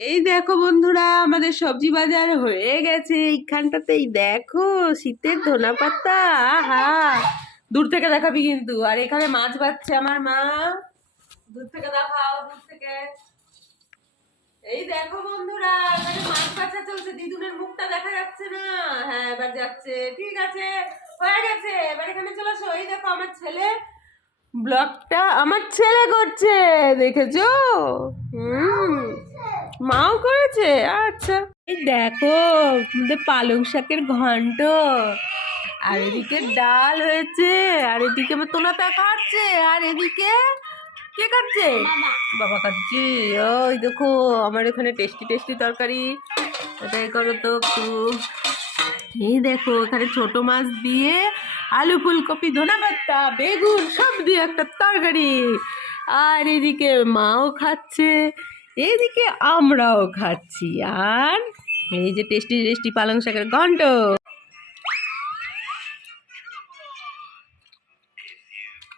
এই দেখো বন্ধুরা, আমাদের সবজি বাজার হয়ে গেছে। এইখানটাতেই দেখো শীতের ধনা পাতা। আহা, দূর থেকে দেখাবি কিন্তু। আর এখানে মাছ বাচ্ছে আমার মা। দূর থেকে দেখাও, দূর থেকে। এই দেখো বন্ধুরা, এখানে মাছ বাছা চলছে। দিদুনের মুখটা দেখা যাচ্ছে না। হ্যাঁ, এবার যাচ্ছে। ঠিক আছে, হয়ে গেছে। এবার এখানে চলে আসো। এই দেখো আমার ছেলে, ব্লগটা আমার ছেলে করছে, দেখেছো? হুম, মাও করেছে। আচ্ছা, এই দেখো আমাদের পালং শাকের ঘন্ট। আর এদিকে ডাল হয়েছে। আর এদিকে আমার তোনাপা খাচ্ছে। আর এদিকে কে খাচ্ছে? বাবা খাচ্ছে। ওই দেখো আমার এখানে টেস্টি টেস্টি তরকারি। এটাই করো তো একটু। এই দেখো এখানে ছোট মাছ দিয়ে আলু, ফুলকপি, ধনেপাতা, বেগুন সব দিয়ে একটা তরকারি। আর এদিকে মাও খাচ্ছে, এদিকে আমরাও খাচ্ছি। আর এই যে টেস্টি টেস্টি পালং শাকের ঘন্ট।